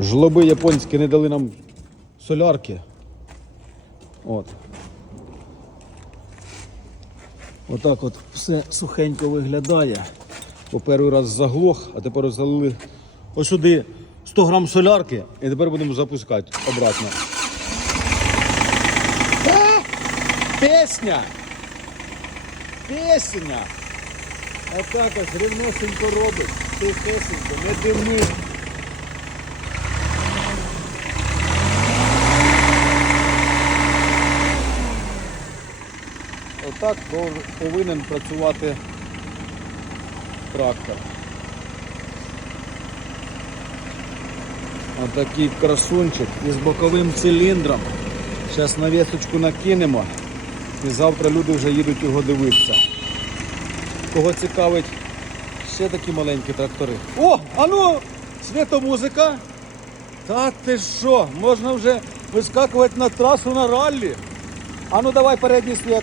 Жлоби японські не дали нам солярки. От. Отак от все сухенько виглядає. Бо перший раз заглох, а тепер залили ось сюди 100 грам солярки і тепер будемо запускати обратно. Е, Пісня! Пісня! Отак ось рівносенько робить. Тихесенько, не димить. Отак повинен працювати трактор. Отакий красунчик із боковим циліндром. Зараз навісочку накинемо і завтра люди вже їдуть його дивитися. Кого цікавить ще такі маленькі трактори. О, а ну, світомузика. Та ти що, можна вже вискакувати на трасу на раллі. А ну давай передній світ.